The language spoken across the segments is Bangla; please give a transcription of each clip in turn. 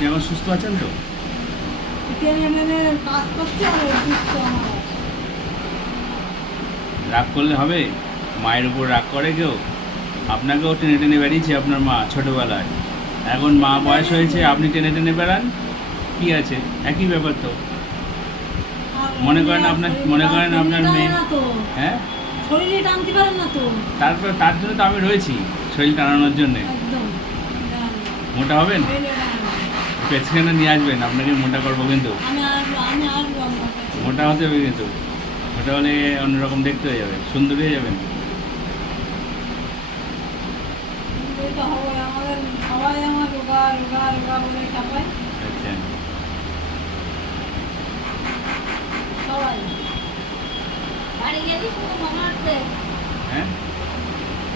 আপনি এখন সুস্থ আছেন তো? কাজ করছে আর দুঃখ আমার। রাগ করলে হবে? মায়ের উপর রাগ করে কেউ? আপনাকেও টেনে টেনে বেরিয়েছে আপনার মা ছোটবেলায়, এখন মা বয়স হয়েছে আপনি টেনে টেনে বেড়ান, কি আছে? একই ব্যাপার তো। আর মনে করেন আপনার শরীরে মেয়ে, টানে না তো, হ্যাঁ, শরীরে টানতে পারেন না তো। তার জন্য তো আমি রয়েছি, শরীর টানানোর জন্যে। একদম মোটা হবেন, শরীরে টানে না। পেছনে নিয়ে আসবেন, আপনাকে মোটা করবো কিন্তু। আমি আসবো আপনার কাছে। মোটা হতে হবে কিন্তু, মোটা হলে অন্যরকম দেখতে হয়ে যাবে, সুন্দর হয়ে যাবেন। এই তো হবে, আমাদের সবাই আমার রোগা রোগা রোগা বলে চাপায় আচ্ছা, সবাই। বাড়ি গেলি শুধু মামা আসবে। হ্যাঁ,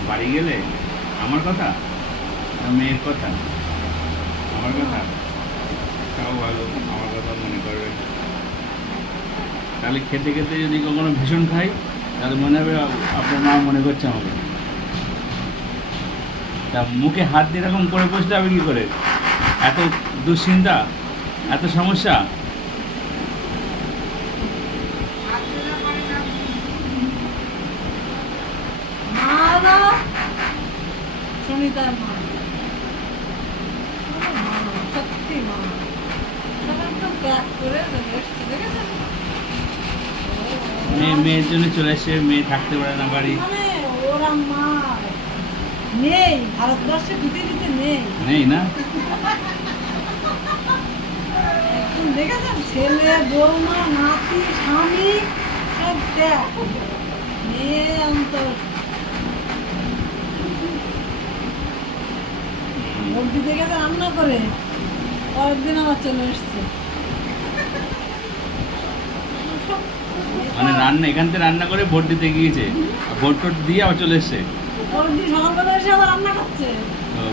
বাড়ি গেলে আমার কথা না মেয়ের কথা? আমার কথা তাও ভালো, আমার কথা মনে করবেন। তাহলে খেতে খেতে যদি কখনো ভীষণ খাই, তাহলে মনে হবে আপনার মা মনে করছে আমাকে। তা মুখে হাত দিয়ে এরকম করে বসতে হবে কী করে? এত দুশ্চিন্তা, এত সমস্যা। মা হলো সুনিতার মা। সত্যি মা সবাই তো ব্যাক করে চলে এসছে, দেখেছেন? মেয়ের জন্য চলে এসে, মেয়ে থাকতে পারে না বাড়ি। মানে ওরা মা নেই, ভারতবর্ষে পৃথিবীতে নেই। নেই না? একদম দেখেছেন, ছেলে বৌমা নাতি স্বামী সব ত্যাগ, মেয়ে অন্তর। ভোট দিতে গেছে রান্না করে, পরের দিন আবার চলে এসছে। মানে রান্না এখান থেকে রান্না করে ভোট দিতে গিয়েছে, আর ভোট টোট দিয়ে আবার চলে এসছে। পরের দিন সকালবেলা এসে আবার রান্না খাচ্ছে।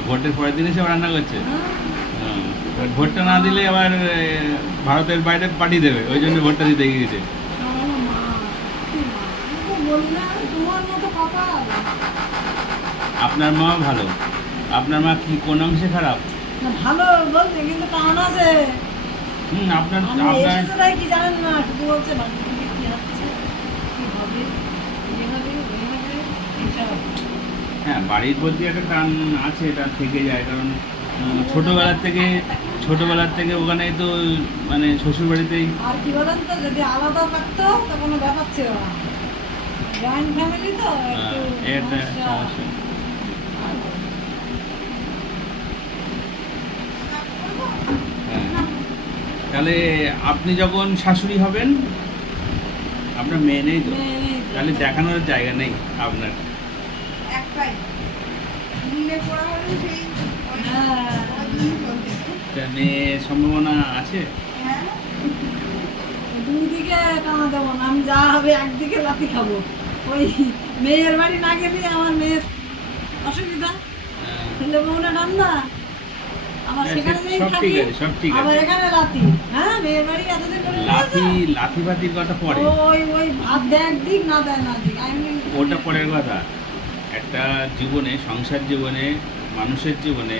ভোটের পরের দিন এসে আবার রান্না করছে। হ্যাঁ? এবার ভোটটা না দিলে আবার ভারতের বাইরে পাঠিয়ে দেবে, ওই জন্য ভোটটা দিতে গিয়েছে। আমার মা, কি মা, আমি তো বলি না, তোমার মতো কপাল। আপনার মাও ভালো। আপনার মা কি কোন অংশে খারাপ? না, ভালো বলছে কিন্তু টান আছে। আপনার আমি আপনার এসেছে তাই কি জানেন না, শুধু বলছে বাড়ি থেকে কি হচ্ছে, কি হবে, এই হবে, ওই হবে, এইসব। হ্যাঁ, বাড়ির প্রতি একটা টান আছে, এটা থেকে যায়, কারণ ছোটবেলার থেকে ওখানেই তো, মানে শ্বশুর বাড়িতেই। আর কি বলেন তো, যদি আলাদা থাকতো তো কোনো ব্যাপার ছিল না, জয়েন্ট ফ্যামিলি তো একটু এটা সমস্যা। সমস্যা। হ্যাঁ, তাহলে আপনি যখন শাশুড়ি হবেন, আপনার মেয়ে নেই তো, মেয়ে নেই তো। তাহলে দেখানোর জায়গা নেই আপনার। একটাই মিলে পড়া হলে সেই হ্যাঁ। তা মেয়ের সম্ভাবনা আছে? হ্যাঁ দুই দিকে টানা দেবো না, আমি যা হবে একদিকে লাথি খাবো। ওই মেয়ের বাড়ি না গেলে আমার মেয়ের অসুবিধা, ছেলে বউনা রান্না, আবার হ্যাঁ, সেখানে যদি সব থাকি ঠিক আছে, সব ঠিক আবার আছে। এখানে লাথি। হ্যাঁ, মেয়ের বাড়ি এতদিন করে লাথি ফাতির কথা পরে, ওই ওই ভাত দেয় একদিক, না দেয় না দিক, আমি ওটা পরের কথা। একটা জীবনে, সংসার জীবনে, মানুষের জীবনে,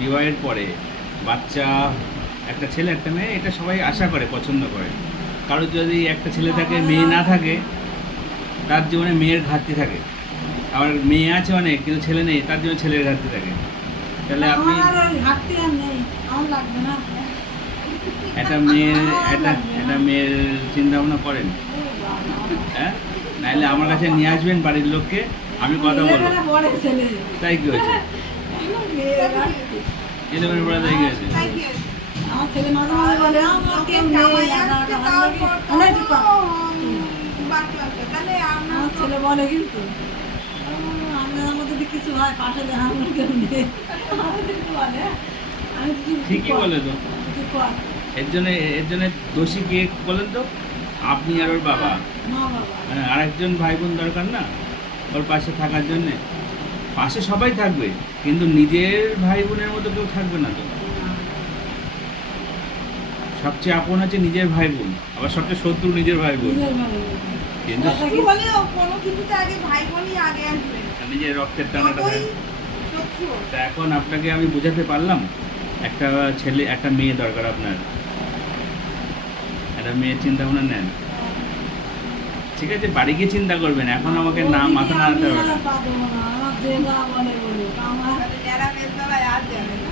বিবাহের পরে বাচ্চা, একটা ছেলে একটা মেয়ে, এটা সবাই আশা করে, পছন্দ করে। কারোর যদি একটা ছেলে থাকে, মেয়ে না থাকে, তার জীবনে মেয়ের ঘাটতি থাকে। আবার মেয়ে আছে অনেক কিন্তু ছেলে নেই, তার জন্য ছেলের ঘাটতি থাকে। তাহলে আপনি আমার আর ওই ঘাটতি আর নেই, আমার লাগবে না। একটা মেয়ের চিন্তা ভাবনা করেন, হ্যাঁ? নাইলে আমার কাছে নিয়ে আসবেন বাড়ির লোককে, আমি কথা বলবো। এখানে পড়ে ছেলে, তাই কি হয়েছে? মেয়ের ঘাটতি। এলেবেলে পড়া তাই কি হয়েছে? তাই কি হয়েছে? আমার ছেলে মাঝে মাঝে বলে আমার কেউ নেই, আমার ভালো লাগে। অনেক চুপ কর। তাহলে আমার ছেলে বলে কিন্তু আমাদের মধ্যে কিছু হয় পাশে দেখা আমার কেউ নেই, আমার কিন্তু বলে, আমি চুপ ঠিকই কর, বলে তো। চুপ কর। এর জন্য দোষী কে বলেন তো? আপনি আর ওর বাবা। মা বাবা হ্যাঁ, আরেকজন ভাই বোন দরকার না ওর পাশে থাকার জন্যে? পাশে সবাই থাকবে, কিন্তু নিজের ভাই বোনের মতো কেউ থাকবে না তো। সবচেয়ে আপন হচ্ছে নিজের ভাই বোন, আবার সবচেয়ে শত্রু নিজের ভাই বোন। নিজের ভালো। কিন্তু শত্রু হলেও কোনো কিছুতে আগে ভাই বোনই আগে আসবে, নিজের রক্তের টানাটা কতই থাকে। শত্রু। তা এখন আপনাকে আমি বোঝাতে পারলাম? একটা ছেলে একটা মেয়ে দরকার আপনার, একটা মেয়ের চিন্তা ভাবনা নেন। ঠিক আছে, বাড়ি গিয়ে চিন্তা করবেন, এখন আমাকে না মাথা নাড়াতে হবে না। পারবো না, আমার যে যা বলে বলুক, আমার যারা বেলতলায় আর যাবে না